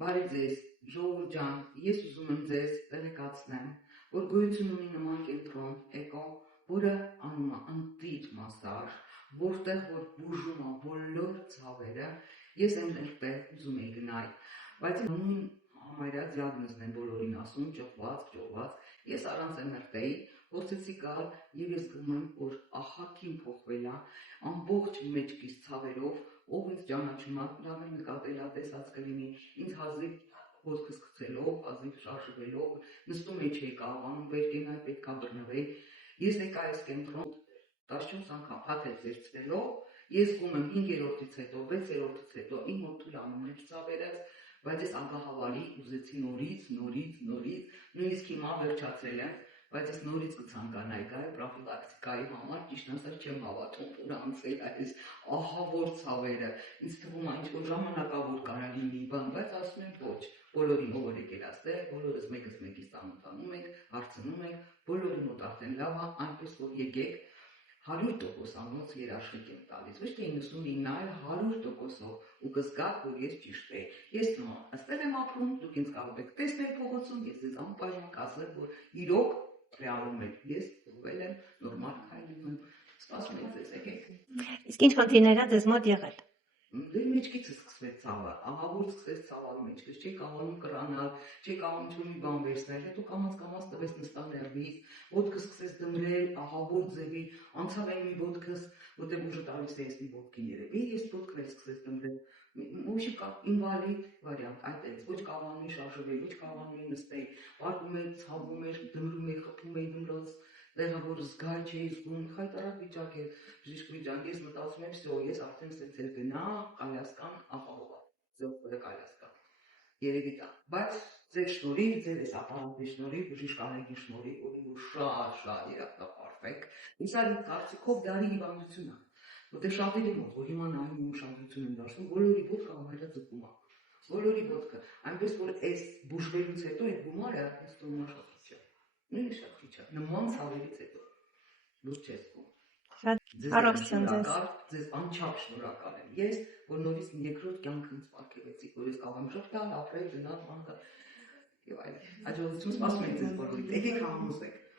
Բարի ձեզ, ժողովուրդ ջան, ես ուզում եմ ձեզ տեղեկացնեմ, որ գոյություն ունի նման կենտրոն էկո, որը անում է ընտիր մասաժ, որտեղ որ բուժում է բոլոր ցավերը, ես այնտեղ ուզում եի գնալ, բայց նույն համարյա դիագնոզն են բոլորին ասում, ճողված, ես առանց MRT-ի փորձեցի գալ եւ ես զգում եմ, որ ահագին փոխվել է, ամբողջ մեջքիս ցավերով, ով ինձ ճանաչում է, լավ է նկատել, տեսած կլինի, ինձ հազիվ ոտքս գցելով, հազիվ շարժվելով, նստում չէի կարողանում, վեր կենալ, պետքա բռնվեի, ես եկա այս կենտրոն 14 անգամ փաթեթ վերցնելով, ես զգում եմ 5-րդից հետո, 6-րդից հետո իմ մոտ թուլանում էր ցավերս, բայց ես ագահավարի ուզեցի նորից, նույնիսկ հիմա վերջացել եմ, բայց ես նորից կցանկանայի գալ պրոֆիլակտիկայի համար, ճիշտ ասած չեմ հավատում, որ անցել այս ահավոր ցավերը, ինձ թվում է ինչ-որ ժամանակավոր կարա լինի բան, բայց ասում են ոչ, բոլորին ով որ եկել այստեղ, բոլորս մեկս մեկից ծանոթանում ենք, հարցնում ենք, բոլորի մոտ արդեն լավ է, այնպես որ եկեք 100% անոնց երաշխիք եմ տալիս, ոչ թե 99, այլ 100%-ով ու կզգաք, որ ես ճիշտ եմ։ Ես այստեղ եմ ապրում, դուք ինձ կարող եք տեսնել փողոցում, ես ձեզ անպայման կասեմ, որ իրոք ռեալում եմ, ես ուղղվել եմ, նորմալ քայլում եմ, սպասում եմ ձեզ, եկեք։ Իսկ ինչ խնդիրներ ա ձեզ մոտ եղել։ Դե մեջքից սկսվեց ցավը, ահավոր սկսեց ցավալ մեջքից, չի կարողանում կռանալ, չի կարողանում ինչ-որ մի բան վերցնել, հետո կամաց տվեց նստալ ներվից, ոտքը սկսեց դմրել, ահավոր ձևի, անցավ այն մի ոտքս, որտեղ ուժը տալիս է ես մի ոտքի երևի, ես ոտքն էլ սկսեց դմրել, ոչի կա ինվալիդ վարիանտ, այդպես, ոչ կարողանում էի շարժվել, ոչ կարողանում էի նստել, պարկում էի, ցավում էր, դմրում էի, խփում էի դմրոց, տեղը որ զգալ չէի զգում, խայտարակ վիճակ էր, բժիշկ վիճակ, ես մտածում եմ, всё, ես արդեն ստեցել գնա, Ալյասկան ապահովա, ձեր Ալյասկան, երևի դա, բայց ձեր շնորհիվ, ձեր այս ապարատի շնորհիվ, բժիշկ Ալեգի շնորհիվ, որ շատ երախտապարփեք, հեսա իմ կարծիքով դարի հիվանդություն է, որտեղ շատերի մոտ, որ հիմա նայում ու ուշադրություն են դարձնում, բոլորի ոտքը համարյա ձգում է, բոլորի ոտքը, այնպես որ այս բուժվելուց հետո այդ գումարը այս տոննա շատ քիչ է, նույնիսկ շատ քիչ է, նման ցավերից հետո, լուրջ չես զգում։ Առողջություն ձեզ։ Ձեզ անչափ շնորհակալ եմ ես, որ նորից երկրորդ կյանք ինձ պարգևեցիք, որ ես կարող եմ շփթալ, ապրել, գնալ, մանկալ եւ այլն։ Հաջողություն, սպասում եմ ձեզ բոլորիդ, եկեք համոզեք։